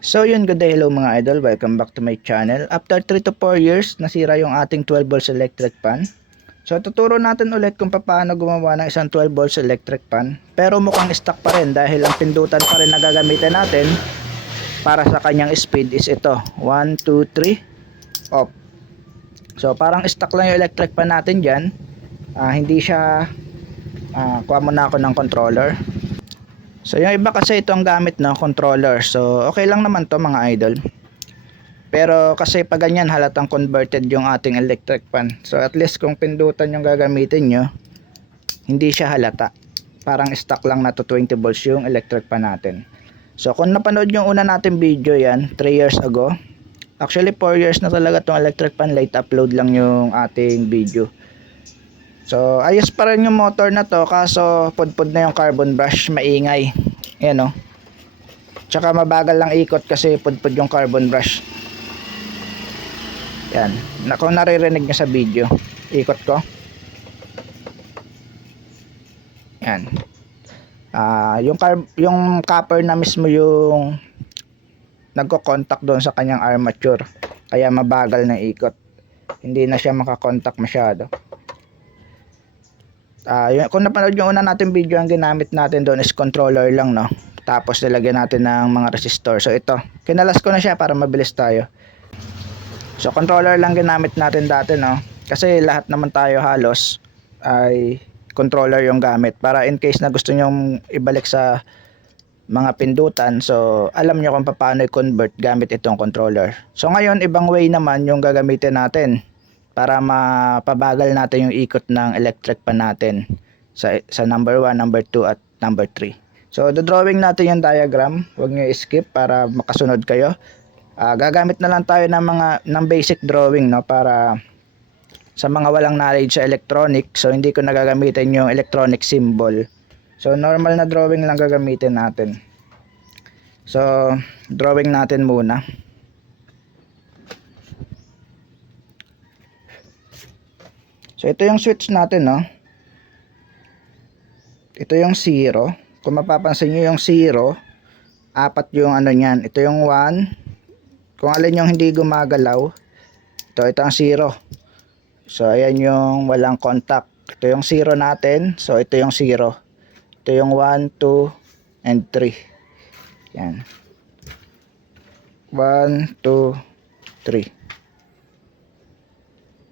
So yun, good day, hello mga idol, welcome back to my channel. After 3 to 4 years, nasira yung ating 12 volts electric fan. So tuturo natin ulit kung paano gumawa ng isang 12 volts electric fan. Pero mukhang stuck pa rin dahil ang pindutan pa rin na gagamitin natin para sa kanyang speed is ito, 1, 2, 3, off. So parang stuck lang yung electric fan natin dyan. Hindi siya, kuha muna ako ng controller. So yung iba kasi ito ang gamit na controller. So okay lang naman to mga idol. Pero kasi pag ganyan halatang converted yung ating electric fan. So at least kung pindutan yung gagamitin nyo, hindi siya halata. Parang stock lang na to 20 volts yung electric fan natin. So kung napanood yung una natin video yan 3 years ago. Actually 4 years na talaga tong electric fan, late upload lang yung ating video. So ayos pa rin yung motor na to, kaso pudpud na yung carbon brush, maingay. Yan o. Tsaka mabagal lang ikot kasi pudpud yung carbon brush. Yan. Kung naririnig nyo sa video, ikot ko. Yan. Yung copper na mismo yung nagko-contact doon sa kanyang armature. Kaya mabagal na ikot. Hindi na siya makakontak masyado. Kung napanood yung una natin video, ang ginamit natin doon is controller lang, no? Tapos nilagyan natin ng mga resistor. So ito, kinalas ko na siya para mabilis tayo. So controller lang ginamit natin dati, no? Kasi lahat naman tayo halos ay controller yung gamit. Para in case na gusto nyong ibalik sa mga pindutan, so alam nyo kung paano i-convert gamit itong controller. So ngayon, ibang way naman yung gagamitin natin para mapabagal natin yung ikot ng electric fan natin sa number 1, number 2 at number 3. So drawing natin yung diagram, huwag nyo skip para makasunod kayo. Gagamit na lang tayo ng basic drawing, no, para sa mga walang knowledge sa electronic. So hindi ko nagagamitin yung electronic symbol. So normal na drawing lang gagamitin natin. So drawing natin muna. So ito yung switch natin, no. Ito yung 0. Kung mapapansin niyo yung 0, apat yung ano niyan. Ito yung 1. Kung alin yung hindi gumagalaw, ito ang 0. So ayan yung walang contact. Ito yung 0 natin. So ito yung 0. Ito yung 1, 2, and 3. Yan. 1, 2, 3.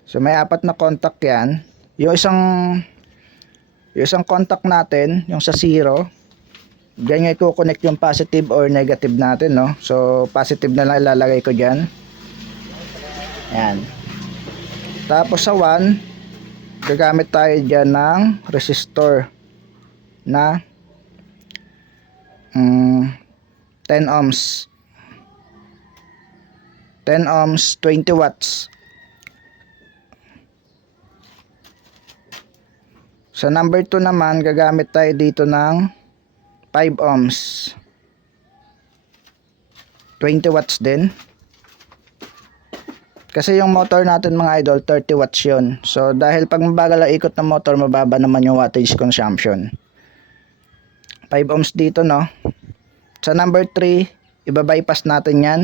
So may apat na contact yan. Yung isang contact natin, yung sa 0, diyan i-connect yung positive or negative natin, no? So positive na lang ilalagay ko diyan. Yan. Tapos sa 1, gagamit tayo diyan ng resistor na 10 ohms. 10 ohms, 20 watts. Sa number 2 naman, gagamit tayo dito ng 5 ohms. 20 watts din. Kasi yung motor natin mga idol, 30 watts yun. So dahil pag mabagal ang ikot ng motor, mababa naman yung wattage consumption. 5 ohms dito, no. Sa number 3, iba-bypass natin yan.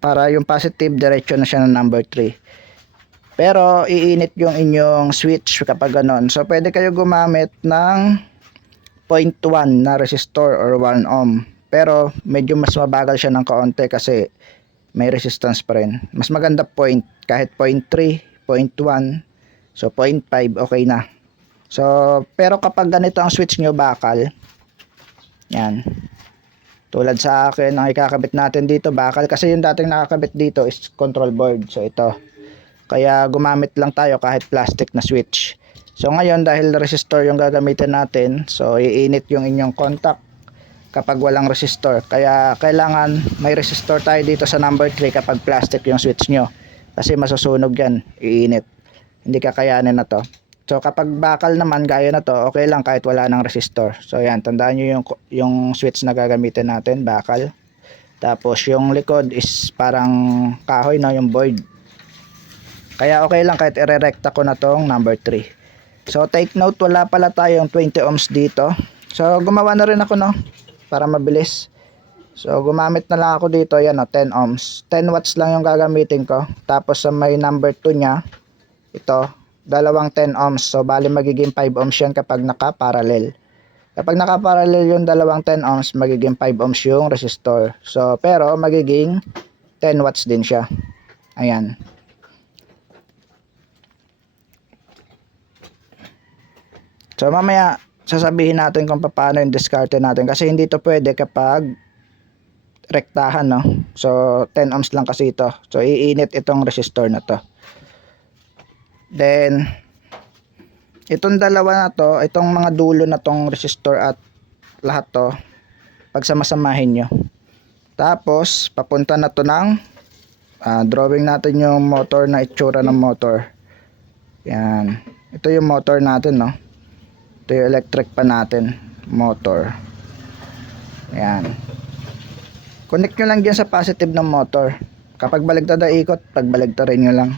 Para yung positive, diretso na siya ng number 3. Pero iinit yung inyong switch kapag ganon. So pwede kayo gumamit ng 0.1 na resistor or 1 ohm. Pero medyo mas mabagal siya ng kaunti kasi may resistance pa rin. Mas maganda kahit 0.3, 0.1. So 0.5 okay na. So pero kapag ganito ang switch nyo bakal, yan. Tulad sa akin, ang ikakabit natin dito bakal, kasi yung dating nakakabit dito is control board. So ito. Kaya gumamit lang tayo kahit plastic na switch. So ngayon dahil resistor yung gagamitin natin, so iinit yung inyong contact kapag walang resistor. Kaya kailangan may resistor tayo dito sa number 3 kapag plastic yung switch nyo. Kasi masusunog yan, iinit. Hindi kakayanin na to. So kapag bakal naman gaya na to, okay lang kahit wala ng resistor. So yan, tandaan nyo yung switch na gagamitin natin, bakal. Tapos yung likod is parang kahoy, no, yung board. Kaya okay lang kahit irerekta ko na tong number 3. So take note, wala pala tayong 20 ohms dito. So gumawa na rin ako, no, para mabilis. So gumamit na lang ako dito, yan o, 10 ohms. 10 watts lang yung gagamitin ko. Tapos sa may number 2 niya, ito, dalawang 10 ohms. So bali magiging 5 ohms yan kapag naka-parallel. Kapag naka-parallel yung dalawang 10 ohms, magiging 5 ohms yung resistor. So pero magiging 10 watts din siya. Ayan. So mamaya sasabihin natin kung paano yung diskarte natin kasi hindi to pwede kapag rektahan, no. So 10 ohms lang kasi ito. So iinit itong resistor na to. Then itong dalawa na to, itong mga dulo na tong resistor at lahat to, pagsamasamahin nyo. Tapos papunta na to ng drawing natin yung motor na itsura ng motor. Yan. Ito yung motor natin, no. Ito yung electric pa natin, motor. Yan. Connect nyo lang dyan sa positive ng motor. Kapag baligtad na ikot, pagbaligtarin nyo lang.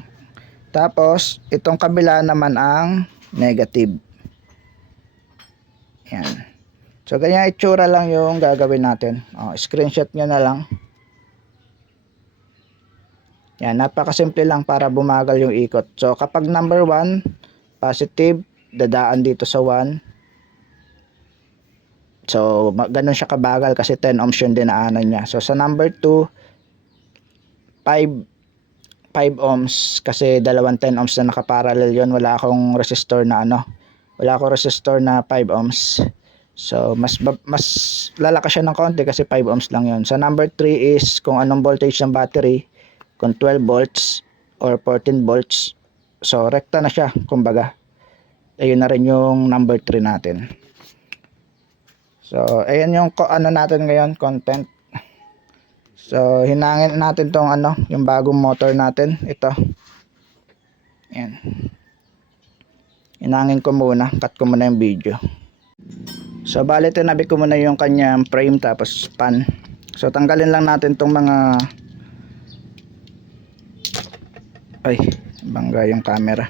Tapos, itong kabila naman ang negative. Yan. So, ganyan itsura lang yung gagawin natin. Screenshot nyo na lang. Yan, napakasimple lang para bumagal yung ikot. So, kapag number 1, positive, dadaan dito sa 1. So ganun siya kabagal kasi 10 ohms yung dinaanan niya. So sa number 2, 5 ohms kasi dalawang 10 ohms na nakaparallel yon. Wala akong resistor na wala akong resistor na 5 ohms. So mas lalakas siya ng konti kasi 5 ohms lang yon. Sa number 3 is kung anong voltage ng battery, kung 12 volts or 14 volts. So rekta na siya kumbaga. Ayun na rin yung number 3 natin. So ayan yung natin ngayon, content. So hinangin natin tong yung bagong motor natin, ito. Ayan. Hinangin ko muna, cut ko muna yung video. So bali tinabi ko muna yung kanyang frame tapos pan. So tanggalin lang natin tong mga bangga yung camera.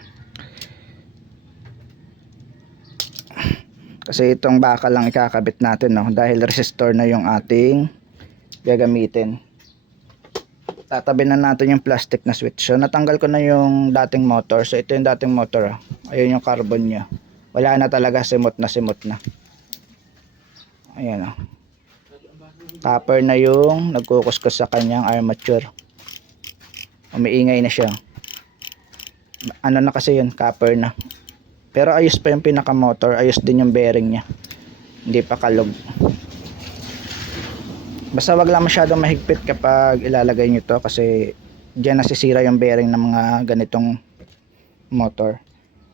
Kasi itong bakal lang ikakabit natin, no, dahil resistor na yung ating gagamitin. Tatabi na natin yung plastic na switch. So natanggal ko na yung dating motor. So ito yung dating motor, ayun yung carbon nya. Wala na talaga, simot na. Ayan, copper na yung nagkukuskus sa kanyang armature. Umiingay na siya. Na kasi yun, copper na. Pero ayos pa yung pinaka motor, ayos din yung bearing nya. Hindi pa kalog. Basta wag lang masyadong mahigpit kapag ilalagay nyo to kasi diyan nasisira yung bearing ng mga ganitong motor.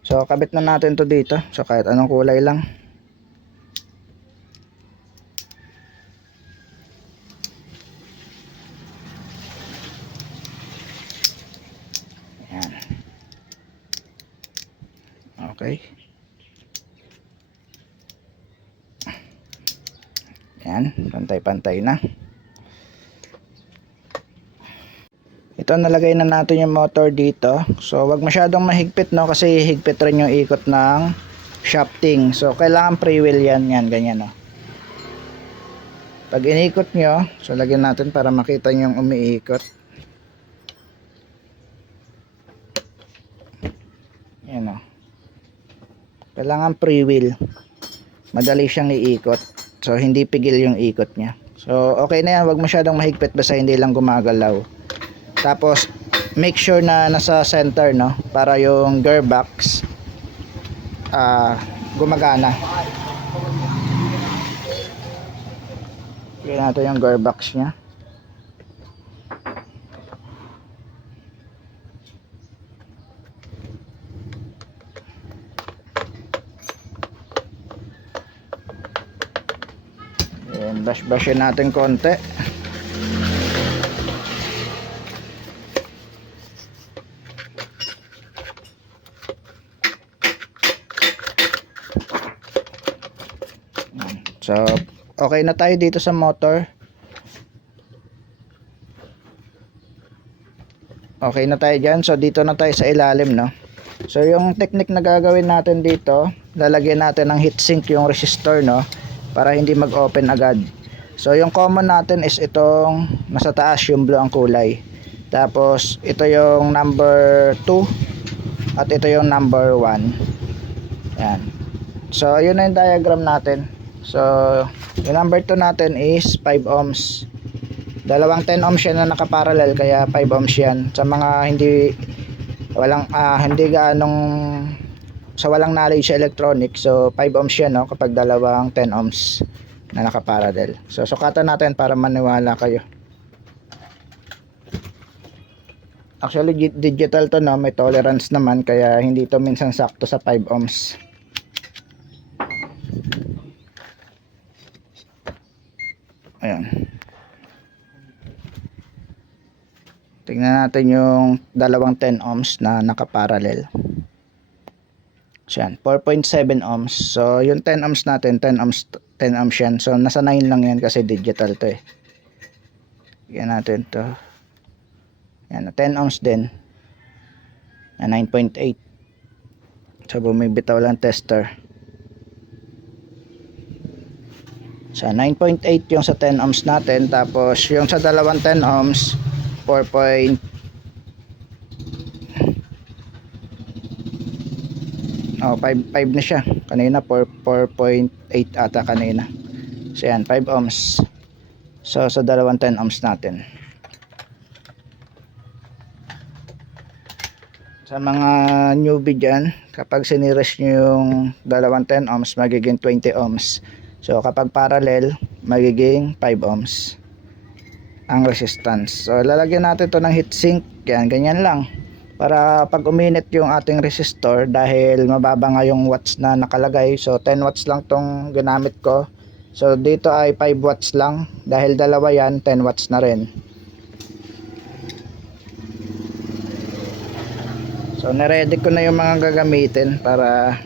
So kabit na natin to dito. So kahit anong kulay lang. Ayan. Okay. Yan, pantay-pantay na. Ito, nalagay na natin yung motor dito. So wag masyadong mahigpit, no, kasi higpit rin yung ikot ng shafting. So kailangan pre-wheel yan, ganyan, no. Pag inikot nyo, so lagyan natin para makita nyo yung umiikot. Yan, no. Kailangan pre-wheel. Madali siyang iikot. So hindi pigil yung ikot niya. So okay na yan, wag masyadong mahigpit basta hindi lang gumagalaw. Tapos make sure na nasa center, no, para yung gearbox gumagana. Tignan natin yung gearbox niya. Bash-bashin natin konti. So okay na tayo dito sa motor. Okay na tayo dyan. So dito na tayo sa ilalim, no. So yung technique na gagawin natin dito, lalagyan natin ng heatsink yung resistor, no, para hindi mag-open agad. So yung common natin is itong nasa taas, yung blue ang kulay. Tapos ito yung number 2 at ito yung number 1. Yan. So yun na yung diagram natin. So yung number 2 natin is 5 ohms. Dalawang 10 ohms yan na nakaparallel, kaya 5 ohms yan. Sa mga hindi gaanong sa walang knowledge sa electronic, so 5 ohms yan, no, kapag dalawang 10 ohms na nakaparallel. So sukatan natin para maniwala kayo. Actually digital to, no, may tolerance naman, kaya hindi to minsan sakto sa 5 ohms. Ayan. Tingnan natin yung dalawang 10 ohms na nakaparallel. So yan, 4.7 ohms. So yung 10 ohms natin, 10 ohms yan. So nasa 9 lang yan kasi digital to eh. Yan natin to. Yan, 10 ohms din. 9.8. So bumibitaw lang tester. So 9.8 yung sa 10 ohms natin. Tapos yung sa dalawang 10 ohms, 4. Oh, 5 na siya. Kanina 4.8 ata kanina. So yan, 5 ohms. So sa dalawang 10 ohms natin. Sa mga newbie dyan, kapag siniresh nyo yung dalawang 10 ohms, magiging 20 ohms. So kapag parallel, magiging 5 ohms ang resistance. So lalagyan natin to ng heatsink. Yan, ganyan lang. Para pag uminit yung ating resistor, dahil mababa nga yung watts na nakalagay, so 10 watts lang tong ginamit ko. So dito ay 5 watts lang, dahil dalawa yan, 10 watts na rin. So naready ko na yung mga gagamitin para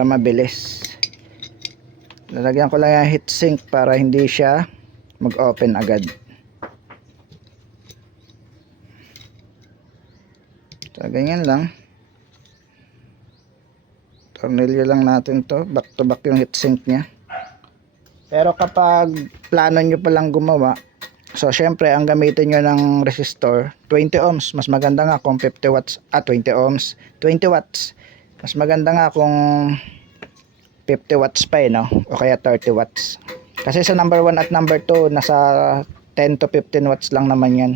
mabilis. Lalagyan ko lang yung heatsink para hindi siya mag-open agad. So ganyan lang. Tornilyo lang natin to, back to back yung heatsink nya. Pero kapag plano nyo palang gumawa, so syempre ang gamitin nyo ng resistor 20 ohms, mas maganda nga kung 50 watts 20 ohms, 20 watts. Mas maganda nga kung 50 watts pa no? O kaya 30 watts. Kasi sa number 1 at number 2, nasa 10 to 15 watts lang naman yan.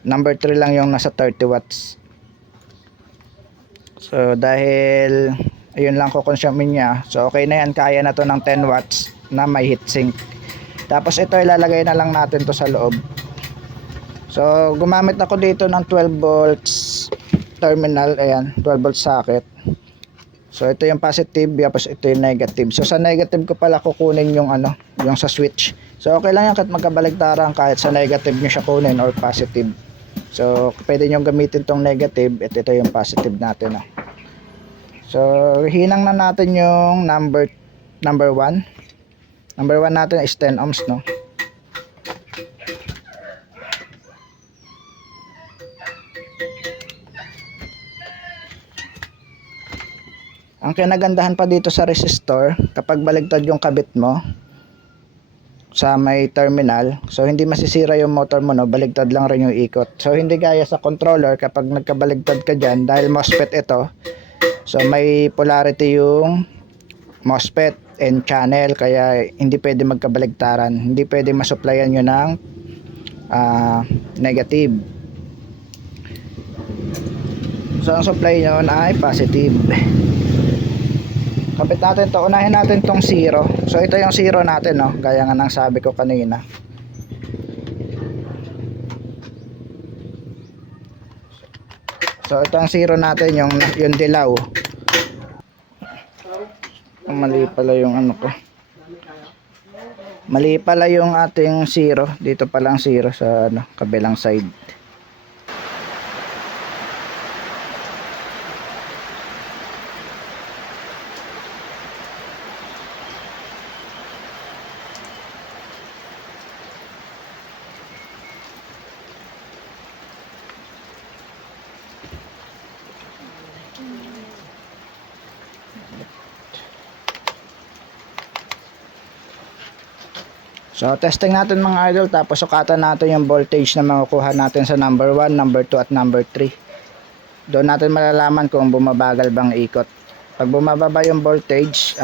Number 3 lang yung nasa 30 watts. So dahil ayun lang kukonsumin niya, so okay na yan, kaya na to ng 10 watts na may heatsink. Tapos ito ilalagay na lang natin to sa loob. So gumamit ako dito ng 12 volts terminal, ayan, 12 volts socket. So ito yung positive, tapos ito yung negative. So sa negative ko pala kukunin yung yung sa switch. So okay lang yan kahit magkabaligtaran, kahit sa negative nyo siya kunin or positive. So pwede nyo gamitin tong negative at ito yung positive natin. So hinang na natin yung number 1. Number 1 natin is 10 ohms, no? Ang kinagandahan pa dito sa resistor, kapag baligtad yung kabit mo sa may terminal, so hindi masisira yung motor mo, no? Baligtad lang rin yung ikot. So hindi gaya sa controller, kapag nagkabaligtad ka dyan, dahil MOSFET ito, so may polarity yung MOSFET and channel, kaya hindi pwede magkabaligtaran, hindi pwede masupplyan yun ng negative. So ang supply nyon ay positive. Kapit natin to, unahin natin tong 0. So ito yung 0 natin, no, gaya nga ng sabi ko kanina. So ito ang 0 natin, yung dilaw. Mali pala yung ko. Mali pala yung ating 0. Dito palang 0 sa kabilang side. So testing natin mga idol, tapos sukatan natin yung voltage na makukuha natin sa number 1, number 2 at number 3. Doon natin malalaman kung bumabagal bang ikot. Pag bumababa yung voltage,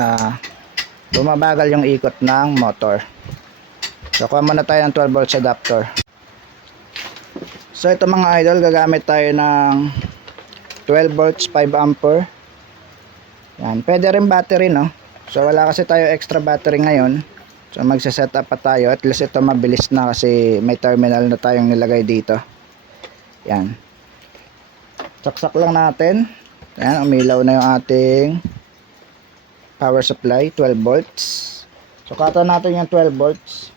bumabagal yung ikot ng motor. So kuha muna tayo ng 12 volts adapter. So ito mga idol, gagamit tayo ng 12 volts 5 ampere. Yan, pwede rin battery, no? So wala kasi tayo extra battery ngayon. So magse-set up pa tayo. At least ito mabilis na kasi may terminal na tayong nilagay dito. Yan. Saksak lang natin. Yan, umilaw na yung ating power supply, 12 volts. So kata natin yung 12 volts.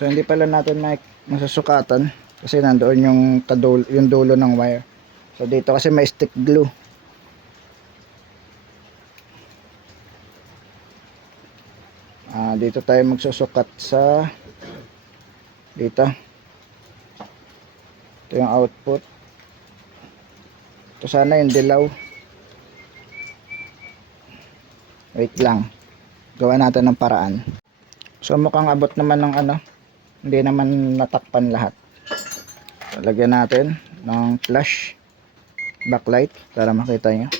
So hindi pala natin masusukatan kasi nandoon yung dulo ng wire. So dito kasi may stick glue. Dito tayo magsusukat sa dito. Ito yung output. Ito sana yung dilaw. Wait lang. Gawa natin ng paraan. So mukhang abot naman ng hindi naman natakpan lahat. So, lagyan natin ng flash backlight para makita nyo.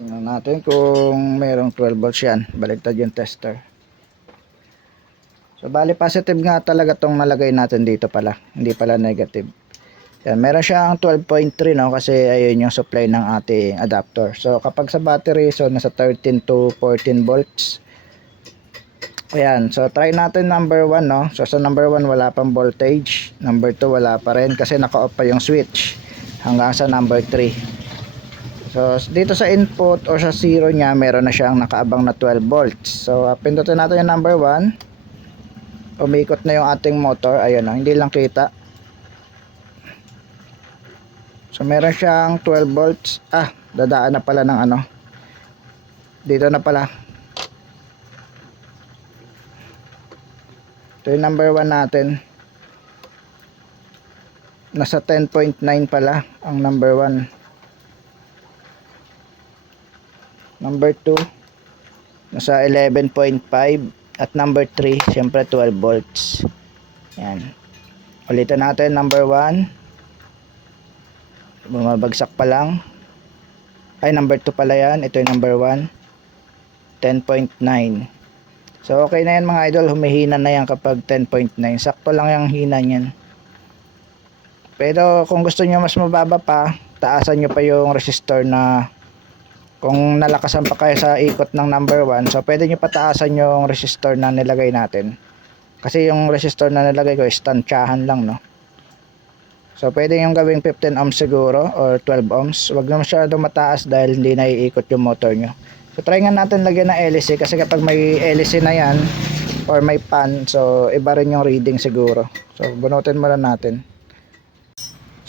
Tingnan natin kung mayroong 12 volts yan. Baligtad yung tester. So bali positive nga talaga tong nalagay natin dito pala. Hindi pala negative. Yan, meron siyang 12.3 no kasi ayun yung supply ng ating adapter. So kapag sa battery, so nasa 13 to 14 volts. Ayan, so try natin number 1 no. So sa number 1 wala pang voltage. Number 2 wala pa rin kasi naka-off pa yung switch hanggang sa number 3. So dito sa input or sa 0 nya meron na siyang nakaabang na 12 volts. So pindutin natin yung number 1. Umikot na yung ating motor. Ayun o, hindi lang kita. So meron siyang 12 volts. Dadaan na pala ng dito na pala. Ito yung number 1 natin. Nasa 10.9 pala ang number 1. Number 2 nasa 11.5 at number 3 syempre 12 volts. Yan. Ulitin natin number 1. Bumabagsak pa lang. Ay number 2 pala yan. Ito yung number 1. 10.9. So okay na yan mga idol. Humihina na yan kapag 10.9. Sakto lang yung hina niyan. Pero kung gusto niyo mas mababa pa, taasan niyo pa yung resistor na kung nalakasan pa kayo sa ikot ng number 1, so pwede nyo pataasan yung resistor na nilagay natin. Kasi yung resistor na nilagay ko is tansyahan lang, no? So pwede yung gawing 15 ohms siguro or 12 ohms. Huwag na masyado mataas dahil hindi naiikot yung motor nyo. So try nga natin lagyan ng LEC kasi kapag may LEC na yan or may pan, so iba rin yung reading siguro. So bunutin muna natin.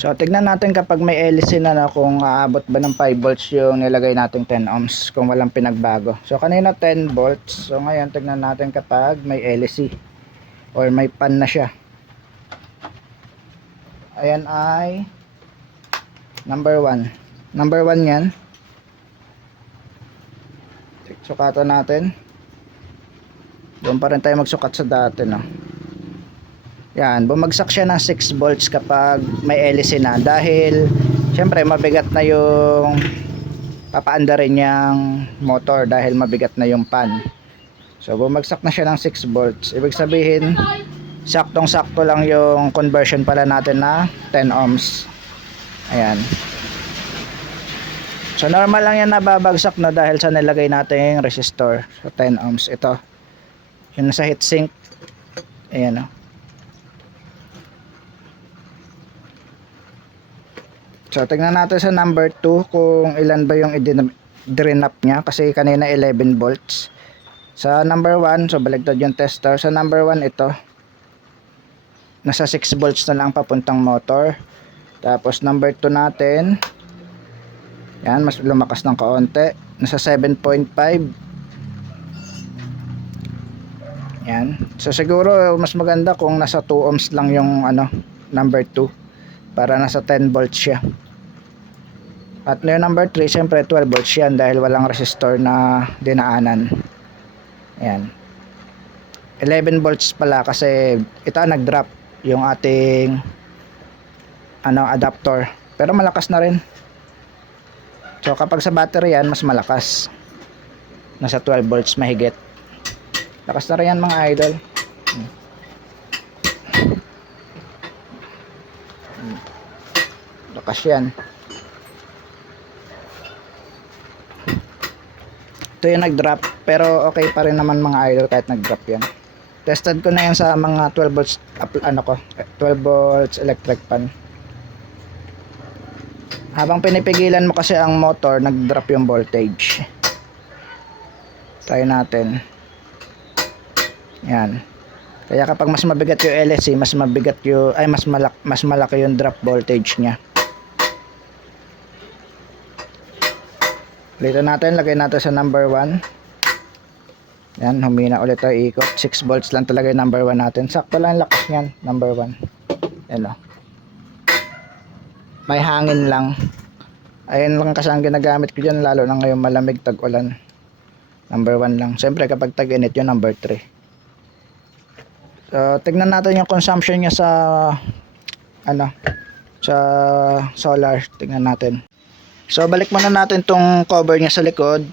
So tignan natin kapag may LEC na kung aabot ba ng 5 volts yung nilagay nating 10 ohms kung walang pinagbago. So kanina 10 volts. So ngayon tignan natin kapag may LEC or may pan na siya. Ayan ay number 1. Number 1 yan. Sukatan natin. Doon pa rin tayo magsukat sa dati, no? Yan, bumagsak siya ng 6 volts kapag may LEC na dahil syempre mabigat na yung papaanda rin yung motor dahil mabigat na yung pan. So bumagsak na siya ng 6 volts. Ibig sabihin saktong-sakto lang yung conversion pala natin na 10 ohms. Ayan. So normal lang yan nababagsak na dahil sa nilagay natin yung resistor. So 10 ohms ito. Yung nasa heatsink. Ayan o. So tingnan natin sa number 2 kung ilan ba yung i-drain-up niya kasi kanina 11 volts. Sa number 1, so baligtad yung tester. Sa number 1 ito. Nasa 6 volts na lang papuntang motor. Tapos number 2 natin. Yan, mas lumakas ng kaunti. Nasa 7.5. Yan. So siguro mas maganda kung nasa 2 ohms lang yung number 2 para nasa 10 volts siya. At yung number 3, siyempre 12 volts yan dahil walang resistor na dinaanan. Ayan. 11 volts pala kasi ito nag-drop yung ating adapter. Pero malakas na rin. So kapag sa battery yan, mas malakas. Nasa 12 volts mahigit. Lakas na rin yan mga idol. Lakas yan. Ito yung nag-drop, pero okay pa rin naman mga idol kahit nag-drop yan. Tested ko na yan sa mga 12 volts 12 volts electric fan. Habang pinipigilan mo kasi ang motor, nag-drop yung voltage. Try natin. Yan. Kaya kapag mas mabigat yung LSC, mas mabigat yung mas malaki yung drop voltage niya. Ulitin natin, lagay natin sa number 1. Yan, humina ulit tayo ikot. 6 volts lang talaga yung number 1 natin. Sakto lang yung lakas niyan, number 1. Yan o. May hangin lang. Ayun lang kasi ang ginagamit ko dyan, lalo na ngayon malamig, tag-ulan. Number 1 lang. Siyempre kapag tag-init yung number 3. So, tignan natin yung consumption niya sa sa solar. Tignan natin. So, balik muna natin tong cover niya sa likod.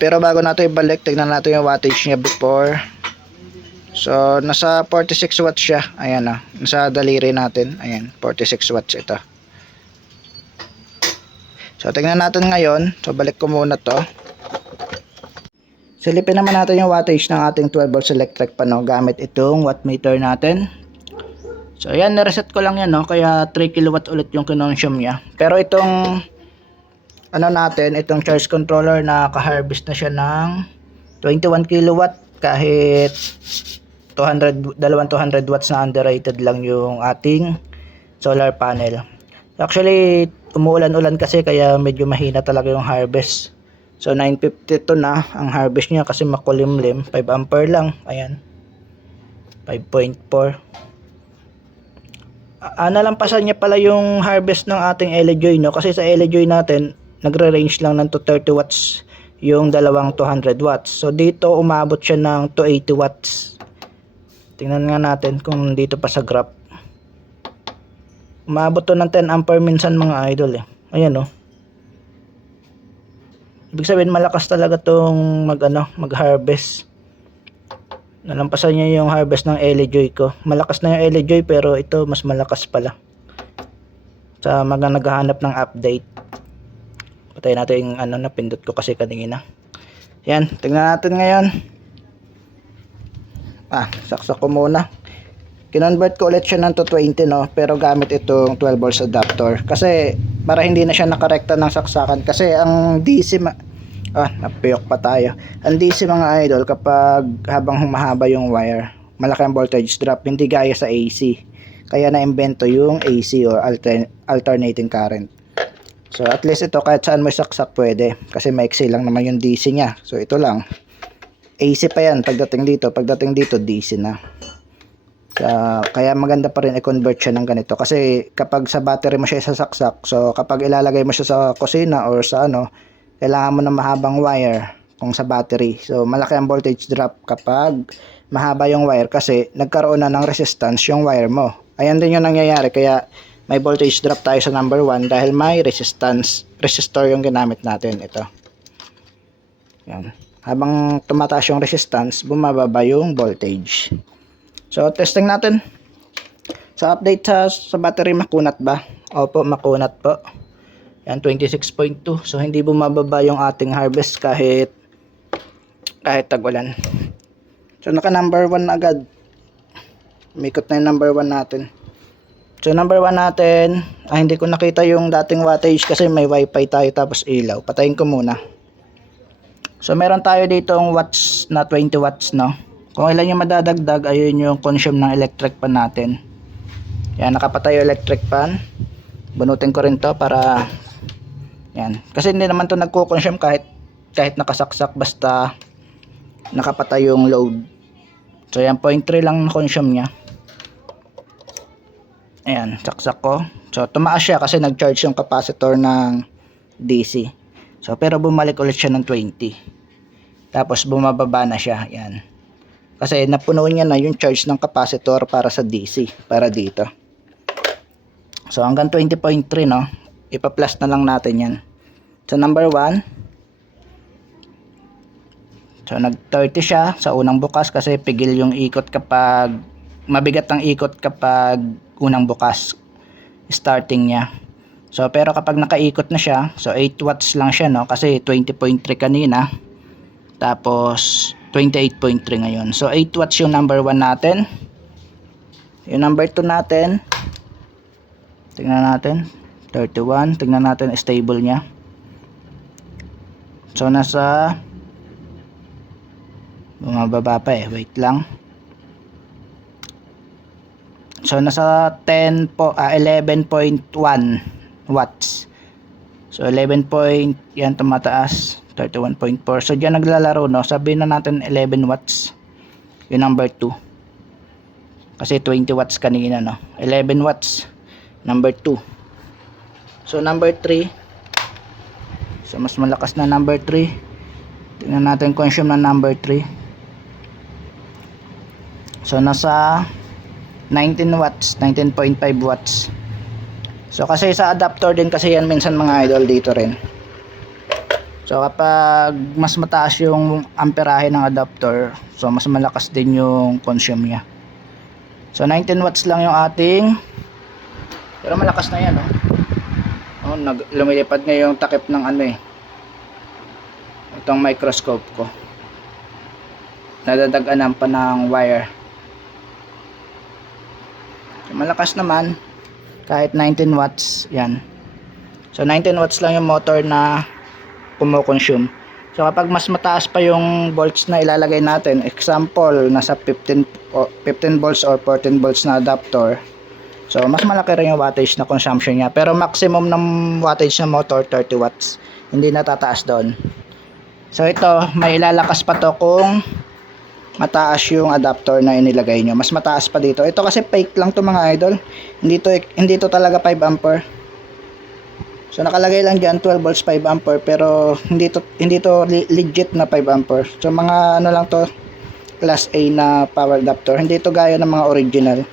Pero bago natin ibalik, tignan natin yung wattage niya before. So, nasa 46 watts siya. Ayan o. Nasa daliri natin. Ayan, 46 watts ito. So, tignan natin ngayon. So, balik ko muna to. Silipin naman natin yung wattage ng ating 12 volts electric pan gamit itong wattmeter natin. So, ayan, nireset ko lang yan, no? Kaya 3 kilowatt ulit yung kinonsume niya. Pero itong itong charge controller na ka-harvest na siya ng 21 kilowatt kahit 200 watts na underrated lang yung ating solar panel. Actually, umuulan-ulan kasi kaya medyo mahina talaga yung harvest. So 952 na ang harvest niya kasi makulimlim, 5 ampere lang. Ayan. 5.4. Nalampasan niya pala yung harvest ng ating LE-Joy, no? Kasi sa LE-Joy natin nagre-range lang ng 230 watts yung dalawang 200 watts. So dito umabot siya ng 280 watts. Tingnan nga natin kung dito pa sa graph. Umabot to ng 10 ampere minsan mga idol eh. Ayan oh. Ibig sabihin malakas talaga tong mag-harvest. Nalampasan niya yung harvest ng LE-Joy ko. Malakas na yung LE-Joy pero ito mas malakas pala. Sa mga naghahanap ng update. Patay natin yung napindot ko kasi kanina. Yan, tingnan natin ngayon. Saksak ko muna. Kinonvert ko ulit siya ng 220, no, pero gamit itong 12 volts adapter kasi para hindi na siya nakarekta ng saksakan kasi ang DC napiyok pa tayo. Ang DC mga idol kapag habang humahaba yung wire, malaki ang voltage drop, hindi gaya sa AC. Kaya na-imbento yung AC or alternating current. So at least ito kahit saan mo saksak pwede kasi maiksi lang naman yung DC niya. So ito lang. AC pa yan pagdating dito DC na. Kaya maganda pa rin i-convert siya ng ganito kasi kapag sa battery mo siya isasaksak, so kapag ilalagay mo siya sa kusina or sa kailangan mo ng mahabang wire kung sa battery. So malaki ang voltage drop kapag mahaba yung wire kasi nagkaroon na ng resistance yung wire mo. Ayan din yung nangyayari kaya may voltage drop tayo sa number 1 dahil may resistor yung ginamit natin. Ito. Yan. Habang tumataas yung resistance, bumababa yung voltage. So, testing natin. Sa update sa battery, makunat ba? Opo, makunat po. Yan, 26.2. So, hindi bumababa yung ating harvest kahit tag-ulan. So, naka number 1 na agad. Umikot na yung number 1 natin. So number 1 natin, hindi ko nakita yung dating wattage kasi may wifi tayo tapos ilaw. Patayin ko muna. So meron tayo ditong watts na 20 watts, no? Kung ilan yung madadagdag, ayun yung consume ng electric pan natin. Yan, nakapatay yung electric pan. Bunutin ko rin to para yan. Kasi hindi naman to nagko-consume kahit nakasaksak basta nakapatay yung load. So yan, 0.3 lang na consume niya. Ayan, saksak ko. So, tumaas siya kasi nag-charge yung capacitor ng DC. So pero bumalik ulit siya ng 20. Tapos bumababa na siya. Yan. Kasi napuno niya na yung charge ng capacitor para sa DC. Para dito. So hanggang 20.3 no. Ipa-plus na lang natin yan. So number 1. So nag 30 siya sa unang bukas kasi pigil yung ikot kapag mabigat ang ikot kapag unang bukas starting niya. So pero kapag nakaikot na siya, so 8 watts lang siya no kasi 20.3 kanina. Tapos 28.3 ngayon. So 8 watts yung number 1 natin. Yung number 2 natin. Tingnan natin. 31. Tingnan natin stable niya. So nasa bumababa pa eh. Wait lang. So nasa 11.1 watts. So 11 point yan tumataas. 31.4. So diyan naglalaro no. Sabihin na natin 11 watts. Yung number 2. Kasi 20 watts kanina no. 11 watts. Number 2. So number 3. So mas malakas na number 3. Tingnan natin consume na number 3. So nasa 19 watts, 19.5 watts. So kasi sa adapter din kasi yan minsan mga idol dito rin. So kapag mas mataas yung amperahe ng adapter, so mas malakas din yung consume niya. So 19 watts lang yung ating, pero malakas na yan oh. Lumilipad nga yung takip ng ano eh. Itong microscope ko. Nadadaganan pa ng wire. So, malakas naman kahit 19 watts yan. So 19 watts lang yung motor na kumo-consume. So kapag mas mataas pa yung volts na ilalagay natin, example nasa 15 volts or 14 volts na adapter, so mas malaki rin yung wattage na consumption niya. Pero maximum ng wattage ng motor 30 watts. Hindi natataas doon. So ito, may ilalakas pa to kung mataas yung adapter na inilagay nyo. Mas mataas pa dito. Ito kasi fake lang to mga idol. Hindi to talaga 5 ampere. So nakalagay lang diyan 12 volts 5 ampere pero hindi to legit na 5 ampere. So mga ano lang to, class A na power adapter. Hindi to gaya ng mga original.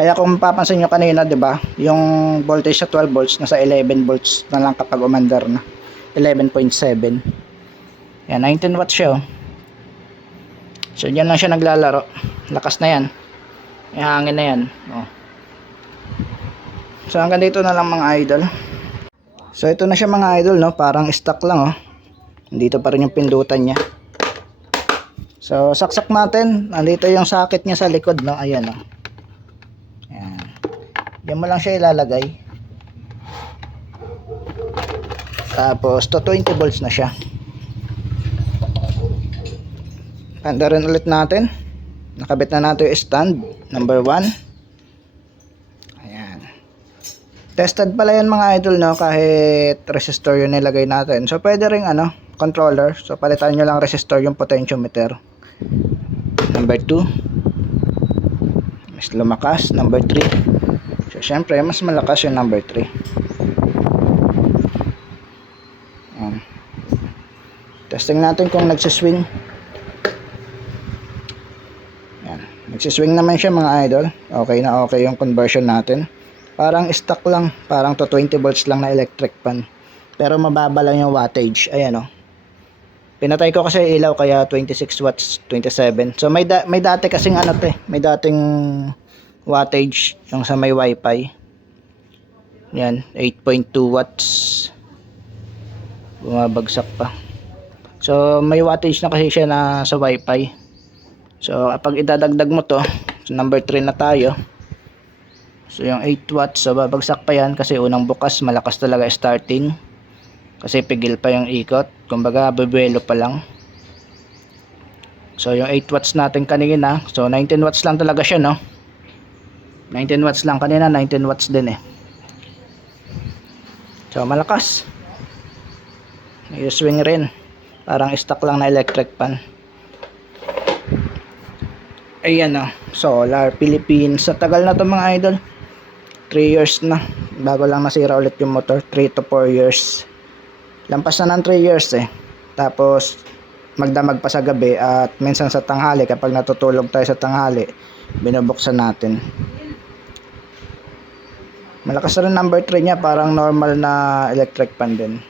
Kaya kung papansin nyo kanina, 'di ba? Yung voltage sa 12 volts nasa 11 volts na lang kapag umandar na. 11.7. Yan, 19 watts siya oh. So diyan lang siya naglalaro. Lakas na yan. May hangin na yan oh. So hanggang dito na lang mga idol. So ito na siya mga idol no, parang stock lang oh. Dito pa rin yung pindutan niya. So saksak natin. Nandito yung socket niya sa likod no, ayan oh. Ayan. Diyan mo lang siya ilalagay. Tapos to 20 volts na siya. Pandarin ulit natin. Nakabit na natin yung stand number 1. Ayan. Tested pala yan mga idol no, kahit resistor yung nilagay natin. So pwede ring ano, controller. So palitan nyo lang resistor yung potentiometer. Number 2. Mas lumakas. Number 3. So syempre mas malakas yung number 3. Ayan. Testing natin kung nagsiswing. Ayan. Nagsiswing naman siya mga idol. Okay na okay yung conversion natin. Parang stock lang, parang to 20 volts lang na electric fan. Pero mababa lang yung wattage. Ayan oh. Pinatay ko kasi ilaw kaya 26 watts, 27. So may dati kasing ano to eh, may dating wattage yung sa may wifi. Yan, 8.2 watts. Bumabagsak pa. So may wattage na kasi siya na sa wifi. So kapag idadagdag mo to, so number 3 na tayo. So yung 8 watts, so babagsak pa yan kasi unang bukas malakas talaga starting. Kasi pigil pa yung ikot. Kumbaga bebuelo pa lang. So yung 8 watts natin kanina, so 19 watts lang talaga siya no. 19 watts lang kanina, 19 watts din eh. So malakas. May swing rin. Parang stock lang na electric fan. Ayan o, Solar Philippines. Sa tagal na to mga idol, 3 years na bago lang nasira ulit yung motor. 3 to 4 years. Lampas na ng 3 years eh. Tapos magdamag pa sa gabi at minsan sa tanghali kapag natutulog tayo sa tanghali, binubuksan natin. Malakas rin number 3 niya, parang normal na electric fan din.